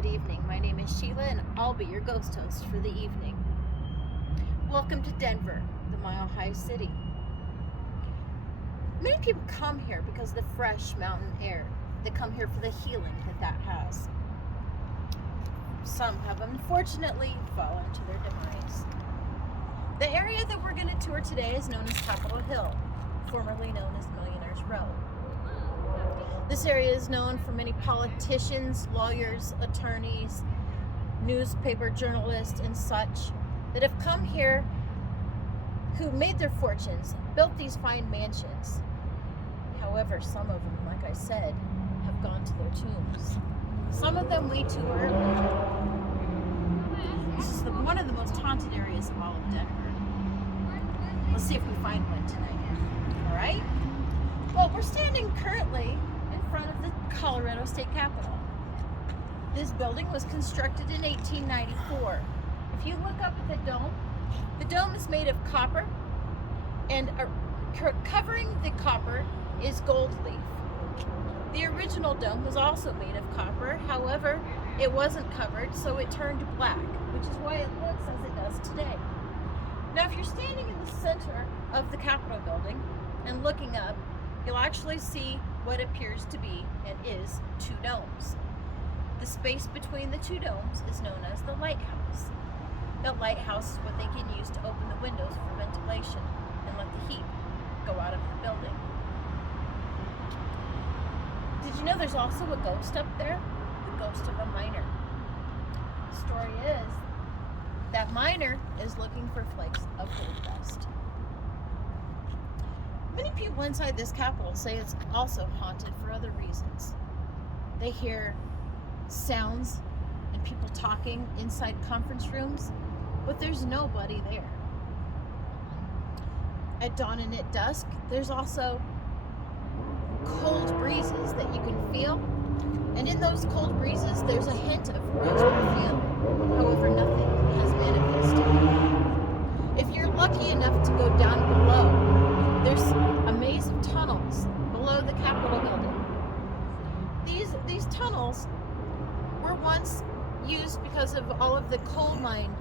good evening. My name is Sheila and I'll be your ghost host for the evening. Welcome to Denver, the Mile High City. Many people come here because of the fresh mountain air. They come here for the healing that has. Some have unfortunately fallen to their demise. The area that we're going to tour today is known as Capitol Hill, formerly known as Millionaires Row. This area is known for many politicians, lawyers, attorneys, newspaper journalists, and such that have come here who made their fortunes, built these fine mansions. However, some of them, like I said, have gone to their tombs. Some of them we tour. This is one of the most haunted areas of all of Denver. Let's see if we find one tonight. All right? Well, we're standing currently in front of the Colorado State Capitol. This building was constructed in 1894. If you look up at the dome is made of copper, and covering the copper is gold leaf. The original dome was also made of copper, however, it wasn't covered, so it turned black, which is why it looks as it does today. Now, if you're standing in the center of the Capitol building and looking up, you'll actually see what appears to be and is two domes. The space between the two domes is known as the lighthouse. The lighthouse is what they can use to open the windows for ventilation and let the heat go out of the building. Did you know there's also a ghost up there? The ghost of a miner. The story is that miner is looking for flakes of gold dust. Many people inside this Capitol say it's also haunted for other reasons. They hear sounds and people talking inside conference rooms, but there's nobody there. At dawn and at dusk, there's also cold breezes that you can feel, and in those cold breezes, there's a hint of rose perfume. However, nothing has manifested. If you're lucky enough to go down below, there's a maze of tunnels below the Capitol building. These tunnels were once used because of all of the coal mine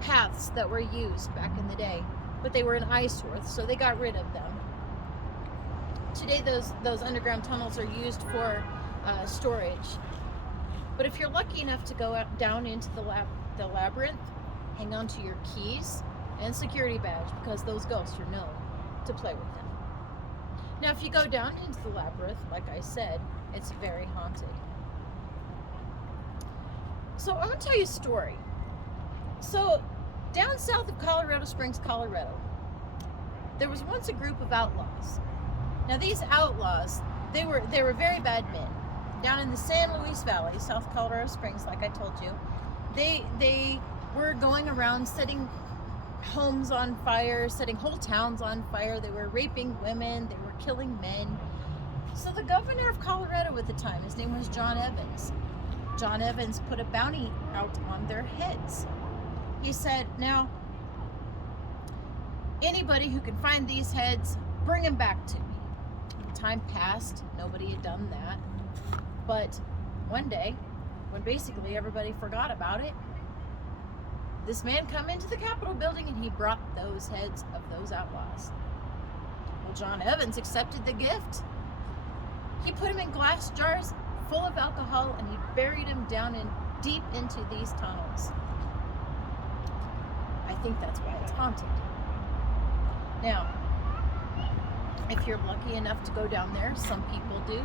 paths that were used back in the day, but they were an eyesore, so they got rid of them. Today, those underground tunnels are used for storage. But if you're lucky enough to go down into the labyrinth, hang on to your keys and security badge, because those ghosts are known to play with them. Now, if you go down into the labyrinth, like I said, it's very haunted. So I'm going to tell you a story. So down south of Colorado Springs, Colorado, there was once a group of outlaws. Now, these outlaws, they were very bad men. Down in the San Luis Valley, South Colorado Springs, like I told you, they were going around setting homes on fire, setting whole towns on fire. They were raping women. They were killing men. So the governor of Colorado at the time, his name was John Evans. John Evans put a bounty out on their heads. He said, now, anybody who can find these heads, bring them back to me. Time passed, nobody had done that. But one day, when basically everybody forgot about it, this man come into the Capitol building and he brought those heads of those outlaws. Well, John Evans accepted the gift. He put them in glass jars full of alcohol and he buried them down deep into these tunnels. I think that's why it's haunted. Now, if you're lucky enough to go down there, some people do,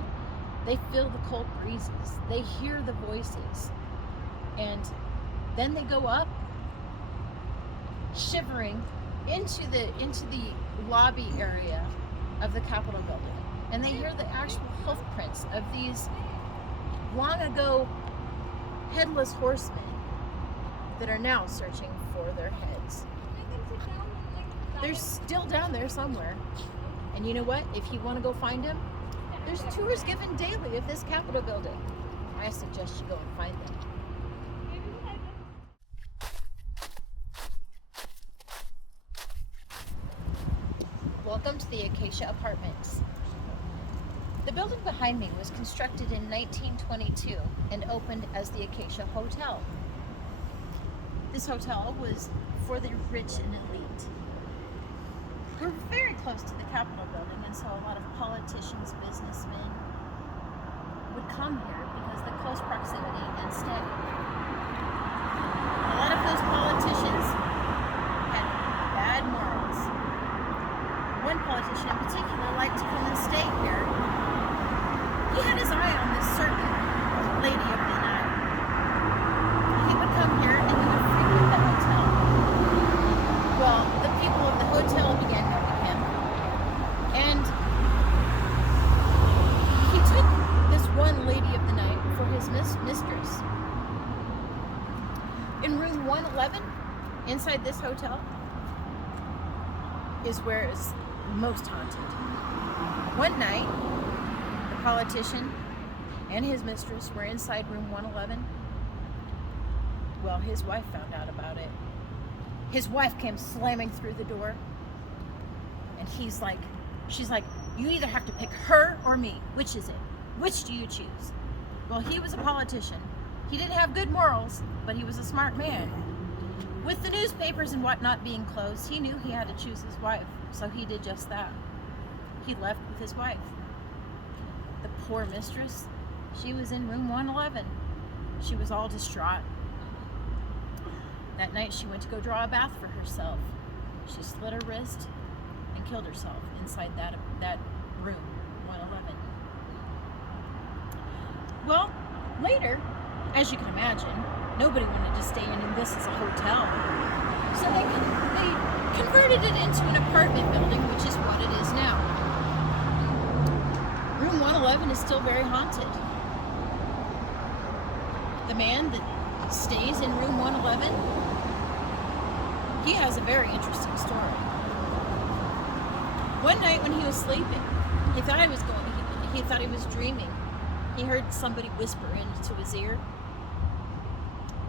they feel the cold breezes, they hear the voices, and then they go up, shivering into the lobby area of the Capitol building, and they hear the actual hoof prints of these long ago headless horsemen that are now searching for their heads. They're still down there somewhere. And you know what? If you want to go find them, there's tours given daily of this Capitol building. I suggest you go and find them. Welcome to the Acacia Apartments. The building behind me was constructed in 1922 and opened as the Acacia Hotel. This hotel was for the rich and elite. We're very close to the Capitol building, and so a lot of politicians, businessmen would come here because of the close proximity and standing. A lot of those politicians had bad morals. One politician in particular liked to come and stay here. He had his eye on this certain lady of the night. He would come here and he would frequent the hotel. Well, the people of the hotel began knowing him, and he took this one lady of the night for his mistress. In room 111, inside this hotel, is where it's most haunted. One night, the politician and his mistress were inside room 111. Well, his wife found out about it. His wife came slamming through the door, and she's like, you either have to pick her or me. Which is it? Which do you choose? Well, he was a politician. He didn't have good morals, but he was a smart man. With the newspapers and whatnot being closed, he knew he had to choose his wife, so he did just that. He left with his wife. The poor mistress, she was in room 111. She was all distraught. That night she went to go draw a bath for herself. She slit her wrist and killed herself inside that room, 111. Well, later, as you can imagine, nobody wanted to stay in this as a hotel. So they converted it into an apartment building, which is what it is now. Room 111 is still very haunted. The man that stays in room 111, he has a very interesting story. One night when he was sleeping, he thought he was dreaming. He heard somebody whisper into his ear.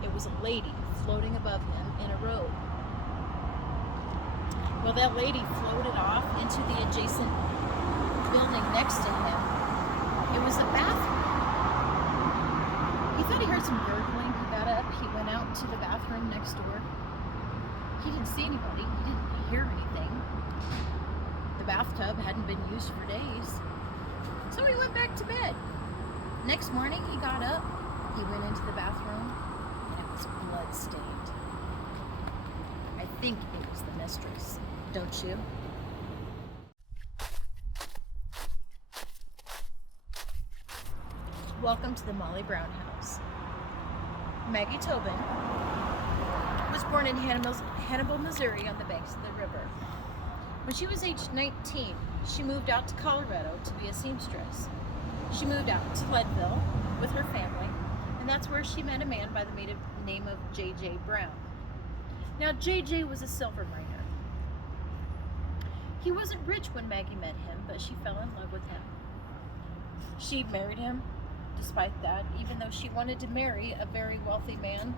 It was a lady floating above him in a robe. Well, that lady floated off into the adjacent building next to him. It was a bathroom. He thought he heard some gurgling. He got up. He went out to the bathroom next door. He didn't see anybody. He didn't hear anything. The bathtub hadn't been used for days. So he went back to bed. Next morning, he got up. He went into the bathroom, and it was blood-stained. I think it was the mistress. Don't you? Welcome to the Molly Brown house. Maggie Tobin was born in Hannibal, Missouri, on the banks of the river. When she was age 19, she moved out to Colorado to be a seamstress. She moved out to Leadville with her family, and that's where she met a man by the name of J.J. Brown. Now, J.J. was a silver miner. He wasn't rich when Maggie met him, but she fell in love with him. She married him despite that, even though she wanted to marry a very wealthy man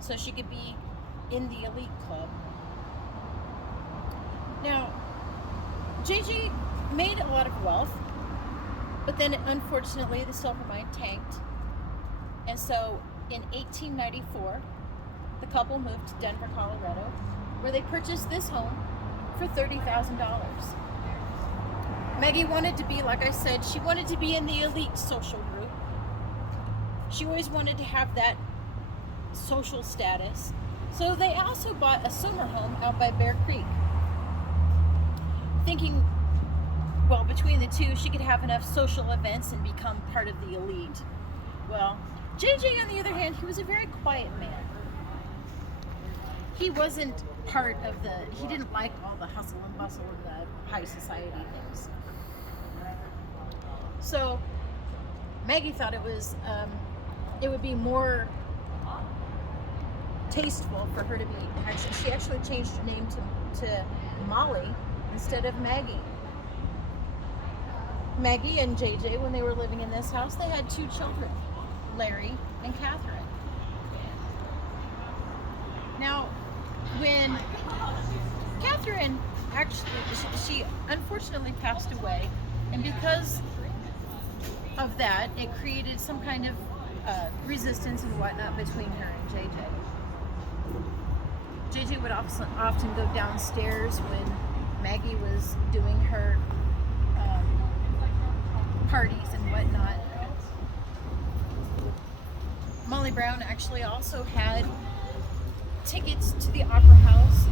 so she could be in the elite club. Now, J.J. made a lot of wealth, but then unfortunately the silver mine tanked. And so in 1894, the couple moved to Denver, Colorado, where they purchased this home for $30,000. Maggie wanted to be, like I said, she wanted to be in the elite social group. She always wanted to have that social status. So they also bought a summer home out by Bear Creek, thinking, well, between the two, she could have enough social events and become part of the elite. Well, JJ, on the other hand, he was a very quiet man. He wasn't part of he didn't like all the hustle and bustle of the high society things. So Maggie thought it would be more tasteful for her to be, she actually changed her name to Molly instead of Maggie. Maggie and JJ, when they were living in this house, they had 2 children, Larry and Catherine. Now, when Catherine actually, she unfortunately passed away, and because of that, it created some kind of resistance and whatnot between her and JJ. JJ would often go downstairs when Maggie was doing her parties and whatnot. Molly Brown actually also had tickets to the Opera House.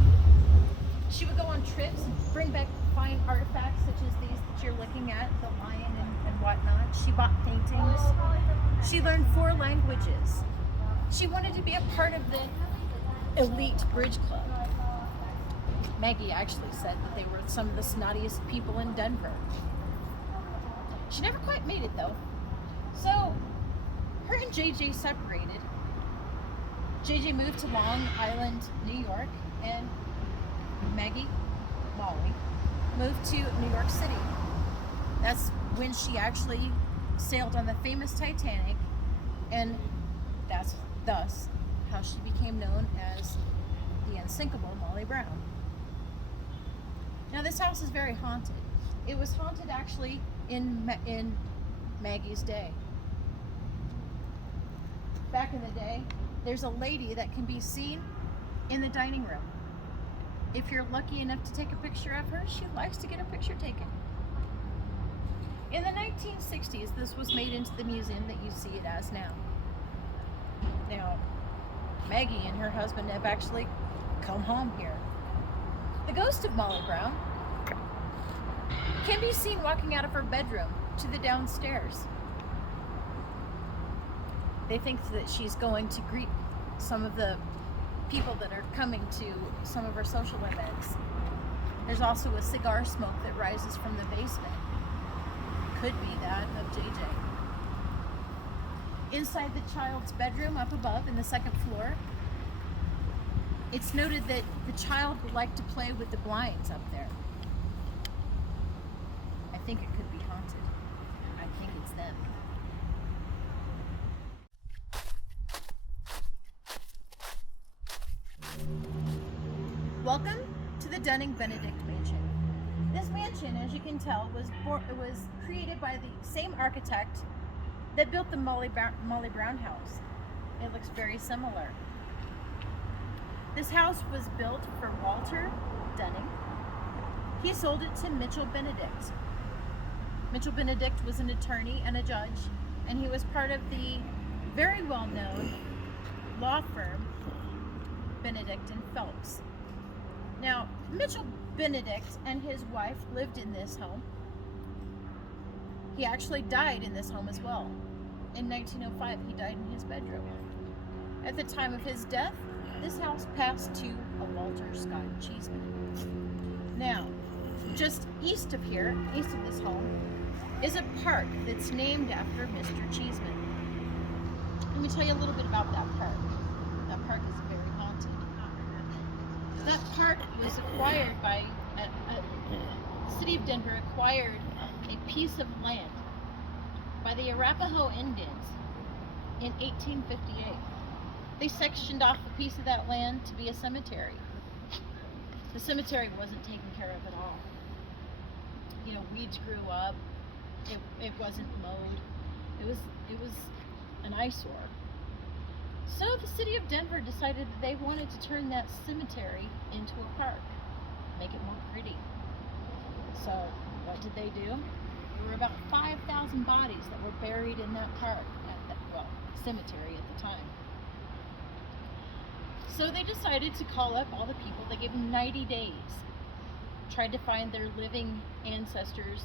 She would go on trips and bring back fine artifacts such as these that you're looking at, the lion and whatnot. She bought paintings. She learned 4 languages. She wanted to be a part of the elite bridge club. Maggie actually said that they were some of the snottiest people in Denver. She never quite made it though. So, her and JJ separated. JJ moved to Long Island, New York, and Maggie, Molly, moved to New York City. That's when she actually sailed on the famous Titanic, and that's thus how she became known as the unsinkable Molly Brown. Now this house is very haunted. It was haunted actually in Maggie's day. Back in the day, there's a lady that can be seen in the dining room. If you're lucky enough to take a picture of her, she likes to get a picture taken. In the 1960s, this was made into the museum that you see it as now. Now, Maggie and her husband have actually come home here. The ghost of Molly Brown can be seen walking out of her bedroom to the downstairs. They think that she's going to greet some of the people that are coming to some of our social events. There's also a cigar smoke that rises from the basement. Could be that of JJ. Inside the child's bedroom up above in the 2nd floor, it's noted that the child would like to play with the blinds up there. I think it could be haunted. I think it's them. Welcome to the Dunning-Benedict Mansion. This mansion, as you can tell, was created by the same architect that built the Molly Brown house. It looks very similar. This house was built for Walter Dunning. He sold it to Mitchell Benedict. Mitchell Benedict was an attorney and a judge, and he was part of the very well-known law firm Benedict and Phelps. Now, Mitchell Benedict and his wife lived in this home. He actually died in this home as well. In 1905, he died in his bedroom. At the time of his death, this house passed to a Walter Scott Cheeseman. Now, just east of here, east of this home, is a park that's named after Mr. Cheeseman. Let me tell you a little bit about that park. That park is very haunted. That park was acquired by, the city of Denver acquired a piece of land by the Arapaho Indians in 1858. They sectioned off a piece of that land to be a cemetery. The cemetery wasn't taken care of at all. You know, weeds grew up. It wasn't mowed. It was an eyesore. So the city of Denver decided that they wanted to turn that cemetery into a park, make it more pretty. So what did they do? There were about 5,000 bodies that were buried in that park, cemetery at the time. So they decided to call up all the people. They gave them 90 days, tried to find their living ancestors,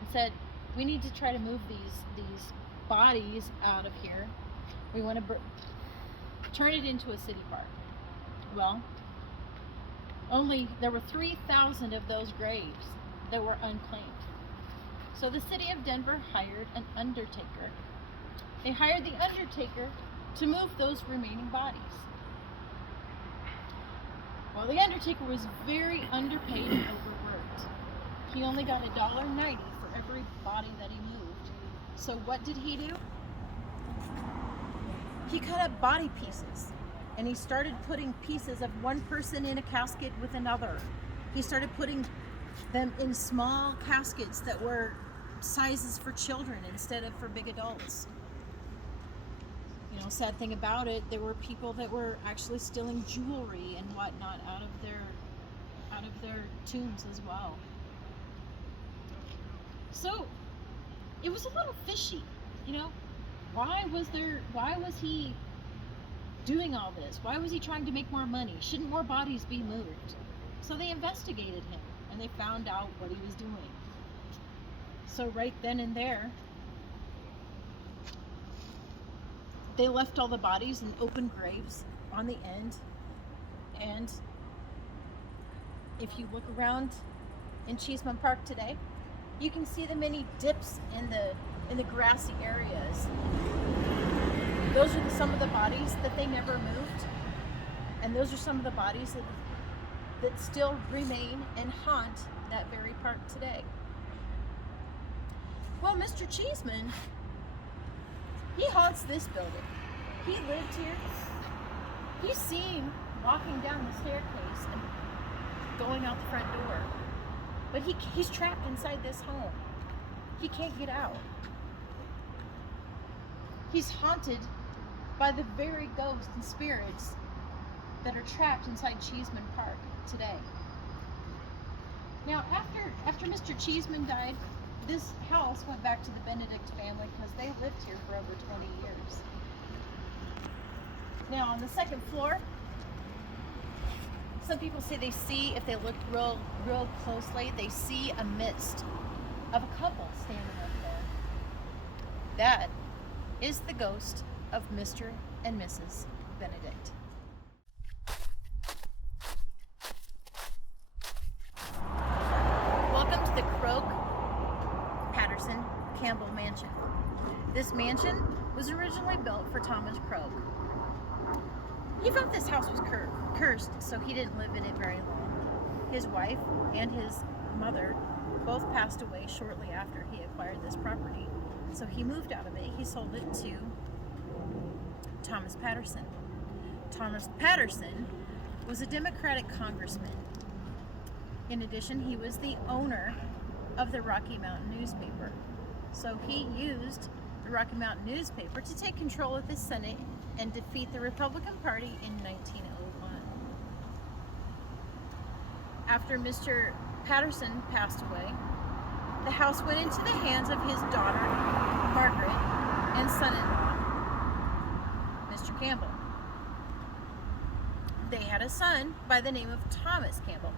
and said, we need to try to move these bodies out of here. We want to turn it into a city park. Well, there were 3,000 of those graves that were unclaimed. So the city of Denver hired an undertaker. They hired the undertaker to move those remaining bodies. Well, the undertaker was very underpaid and overworked. He only got $1.90 for every body that he moved. So what did he do? He cut up body pieces, and he started putting pieces of one person in a casket with another. He started putting them in small caskets that were sizes for children instead of for big adults. You know, sad thing about it, there were people that were actually stealing jewelry and whatnot out of their tombs as well. So it was a little fishy, you know. Why was he doing all this? Why was he trying to make more money? Shouldn't more bodies be moved? So they investigated him and they found out what he was doing. So right then and there, they left all the bodies in open graves on the end. And if you look around in Cheeseman Park today, you can see the many dips in the grassy areas. Those are some of the bodies that they never moved, and those are some of the bodies that still remain and haunt that very park today. Well, Mr. Cheeseman, he haunts this building. He lived here. He's seen walking down the staircase and going out the front door. But he's trapped inside this home. He can't get out. He's haunted by the very ghosts and spirits that are trapped inside Cheeseman Park today. Now, after Mr. Cheeseman died, this house went back to the Benedict family because they lived here for over 20 years. Now, on the second floor, some people say they see, if they look real closely, they see a mist of a couple standing up there. That is the ghost of Mr. and Mrs. Benedict. Welcome to the Croak Patterson Campbell Mansion. This mansion was originally built for Thomas Croak. He thought this house was cursed, so he didn't live in it very long. His wife and his mother both passed away shortly after he acquired this property, so he moved out of it. He sold it to Thomas Patterson. Thomas Patterson was a Democratic congressman. In addition, he was the owner of the Rocky Mountain newspaper. So he used the Rocky Mountain newspaper to take control of the Senate and defeat the Republican Party in 1901. After Mr. Patterson passed away, the house went into the hands of his daughter, Margaret, and son-in-law, Mr. Campbell. They had a son by the name of Thomas Campbell.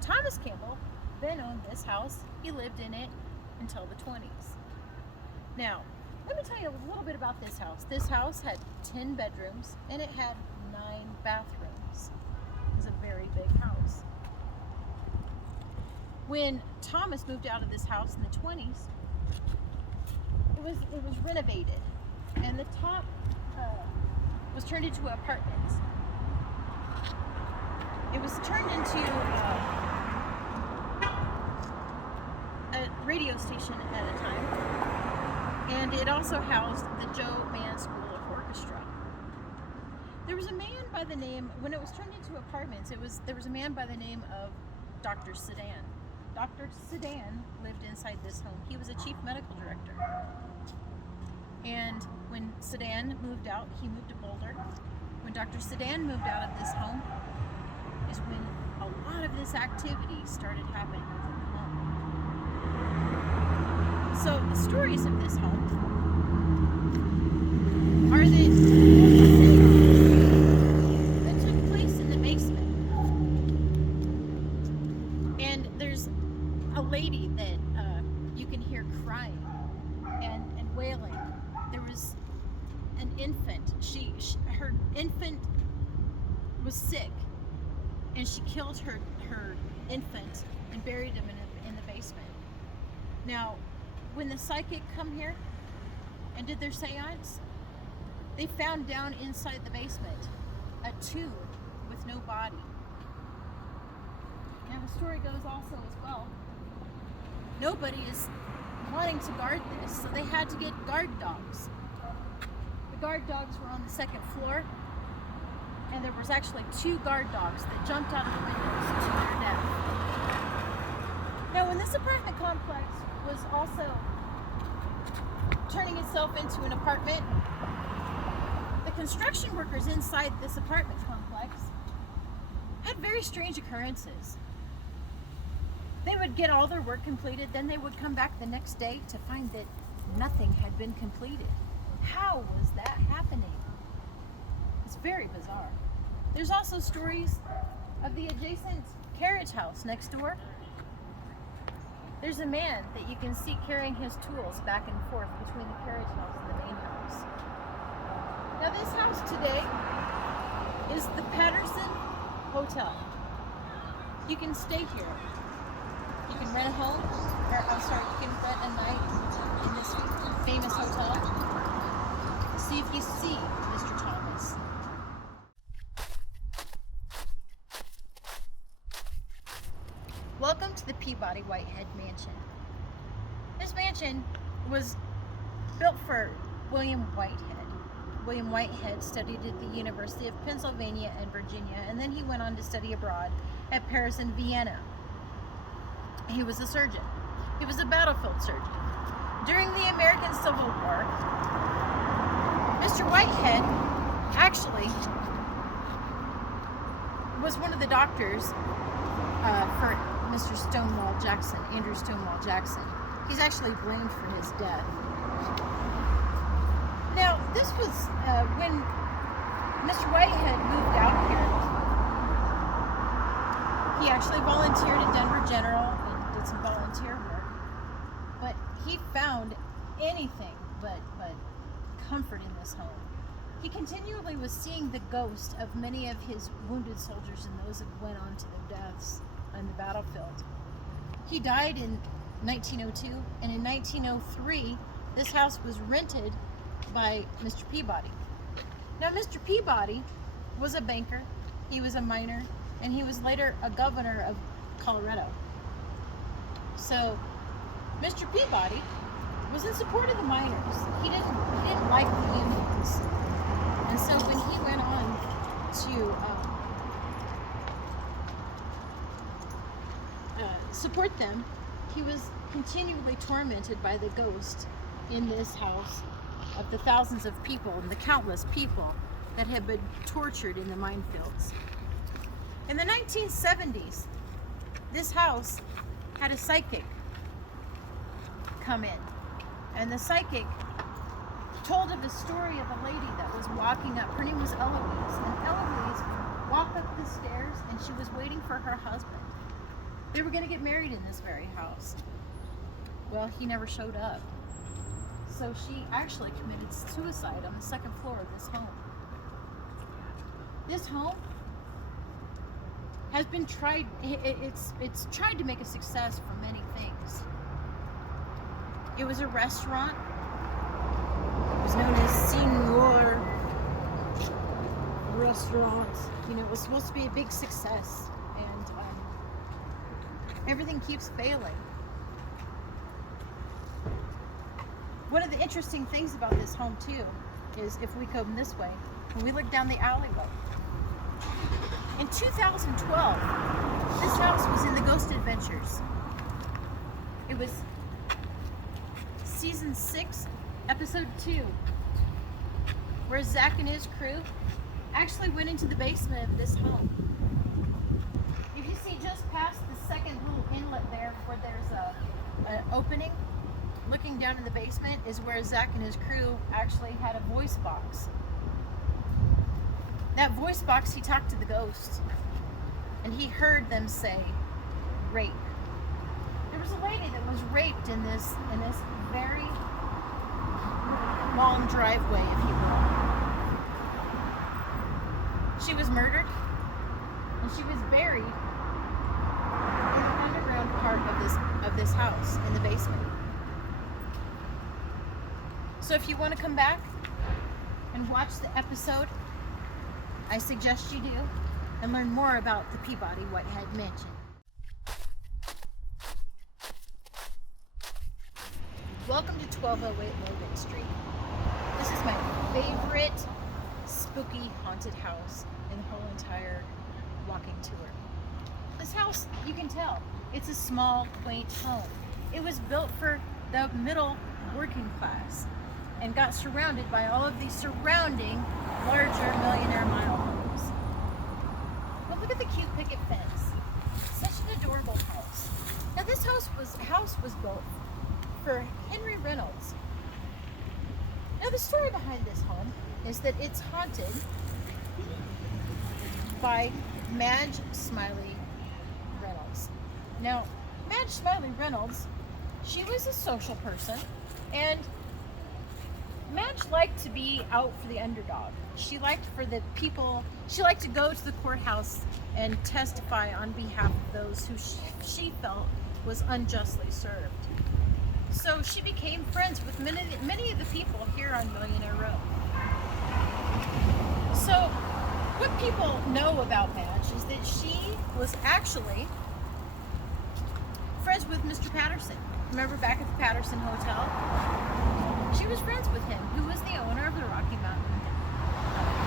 Thomas Campbell then owned this house. He lived in it until the 20s. Now, let me tell you a little bit about this house. This house had 10 bedrooms and it had 9 bathrooms. It was a very big house. When Thomas moved out of this house in the 20s, it was renovated, and the top was turned into apartments. It was turned into a radio station at a time, and it also housed the Joe Mann School of Orchestra. There was a man by the name, when it was turned into apartments, there was a man by the name of Dr. Sedan. Dr. Sedan lived inside this home. He was a chief medical director. And when Sedan moved out, he moved to Boulder. When Dr. Sedan moved out of this home is when a lot of this activity started happening within the home. So the stories of this home are that took place in the basement. And there's a lady that you can hear crying and wailing. There was an infant. Her infant was sick, and she killed her infant and buried him in the basement. Now, when the psychic come here and did their seance, they found down inside the basement a tomb with no body. Now the story goes also as well, nobody is wanting to guard this, so they had to get guard dogs. The guard dogs were on the second floor, and there was actually 2 guard dogs that jumped out of the windows to their death. Now when this apartment complex was also turning itself into an apartment. The construction workers inside this apartment complex had very strange occurrences. They would get all their work completed, then they would come back the next day to find that nothing had been completed. How was that happening? It's very bizarre. There's also stories of the adjacent carriage house next door. There's a man that you can see carrying his tools back and forth between the carriage house and the main house. Now this house today is the Patterson Hotel. You can stay here. You can rent a home, or you can rent a night in this famous hotel. See if you see Mr. Thomas. Welcome to the Peabody Whitehead Mansion. This mansion was built for William Whitehead. William Whitehead studied at the University of Pennsylvania and Virginia, and then he went on to study abroad at Paris and Vienna. He was a surgeon. He was a battlefield surgeon. During the American Civil War, Mr. Whitehead actually was one of the doctors for Mr. Stonewall Jackson, Andrew Stonewall Jackson. He's actually blamed for his death. Now, this was when Mr. Whitehead moved out here. He actually volunteered at Denver General and did some volunteer work. But he found anything but comfort in this home. He continually was seeing the ghost of many of his wounded soldiers and those that went on to their deaths on the battlefield. He died in 1902, and in 1903, this house was rented by Mr. Peabody. Now, Mr. Peabody was a banker, he was a miner, and he was later a governor of Colorado. So, Mr. Peabody was in support of the miners. He didn't like the unions. And so when he went on to support them, he was continually tormented by the ghost in this house of the thousands of people and the countless people that had been tortured in the minefields. In the 1970s, this house had a psychic come in, and the psychic told of the story of a lady that was walking up. Her name was Eloise, and Eloise walked up the stairs and she was waiting for her husband. They were going to get married in this very house. Well, he never showed up. So she actually committed suicide on the second floor of this home. This home has been tried, it's tried to make a success for many things. It was a restaurant. It was known as Senior Restaurant. You know, it was supposed to be a big success, and everything keeps failing. One of the interesting things about this home too is if we come this way, when we look down the alleyway. In 2012, this house was in the Ghost Adventures. It was season 6, episode 2, where Zach and his crew actually went into the basement of this home. If you see just past the second little inlet there where there's an opening, looking down in the basement is where Zach and his crew actually had a voice box. That voice box, he talked to the ghost, and he heard them say, rape. There was a lady that was raped in this very long driveway, if you will. She was murdered, and she was buried in the underground part of this house in the basement. So if you want to come back and watch the episode, I suggest you do, and learn more about the Peabody Whitehead Mansion. Welcome to 1208 Logan Street. This is my favorite spooky haunted house in the whole entire walking tour. This house, you can tell, it's a small, quaint home. It was built for the middle working class and got surrounded by all of these surrounding larger millionaire mile homes. But look at the cute picket fence. Such an adorable house. Now this house was built for Henry Reynolds. Now the story behind this home is that it's haunted by Madge Smiley Reynolds. Now, Madge Smiley Reynolds, she was a social person, and Madge liked to be out for the underdog. She liked for the people, she liked to go to the courthouse and testify on behalf of those who she felt was unjustly served. So she became friends with many of the people here on Millionaire Row. So what people know about Madge is that she was actually friends with Mr. Patterson. Remember back at the Patterson Hotel? She was friends with him, who was the owner of the Rocky Mountain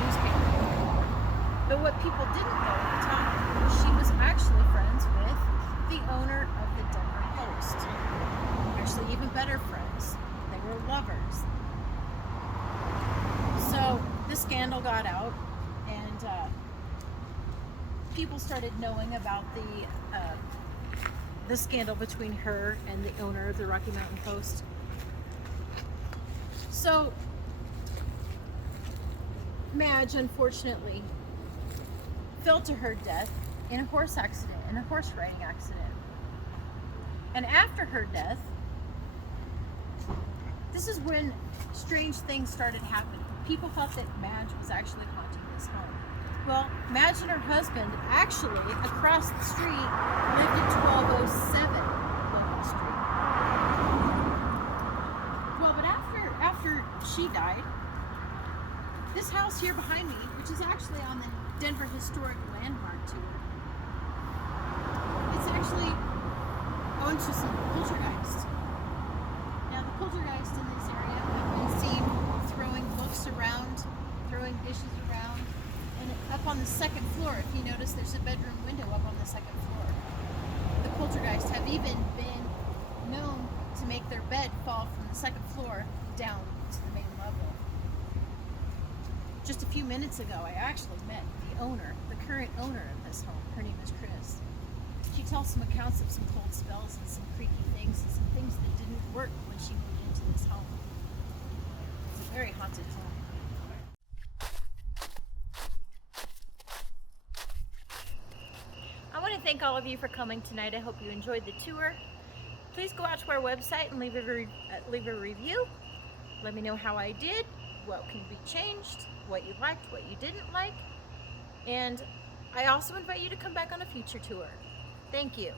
newspaper. But what people didn't know at the time, she was actually friends with the owner of the Denver Post. Actually, even better friends. They were lovers. So the scandal got out, and people started knowing about the scandal between her and the owner of the Rocky Mountain Post. So Madge, unfortunately, fell to her death in a horse riding accident. And after her death, this is when strange things started happening. People thought that Madge was actually haunting this home. Well, Madge and her husband actually, across the street, lived at 1207 Local Street. Well, but after she died, this house here behind me, which is actually on the Denver Historic Landmark Tour, it's actually owned to some poltergeists. Now, the poltergeist in this area have been seen throwing books around, throwing dishes around, and up on the second floor, if you notice, there's a bedroom window up on the second floor. The poltergeists have even been known to make their bed fall from the second floor down to the main level. Just a few minutes ago, I actually met the owner, the current owner of this home. Her name is Chris. She tells some accounts of some cold spells and some creaky things and some things that didn't work when she moved into this home. It's a very haunted home. I want to thank all of you for coming tonight. I hope you enjoyed the tour. Please go out to our website and leave a review. Let me know how I did, what can be changed, what you liked, what you didn't like. And I also invite you to come back on a future tour. Thank you.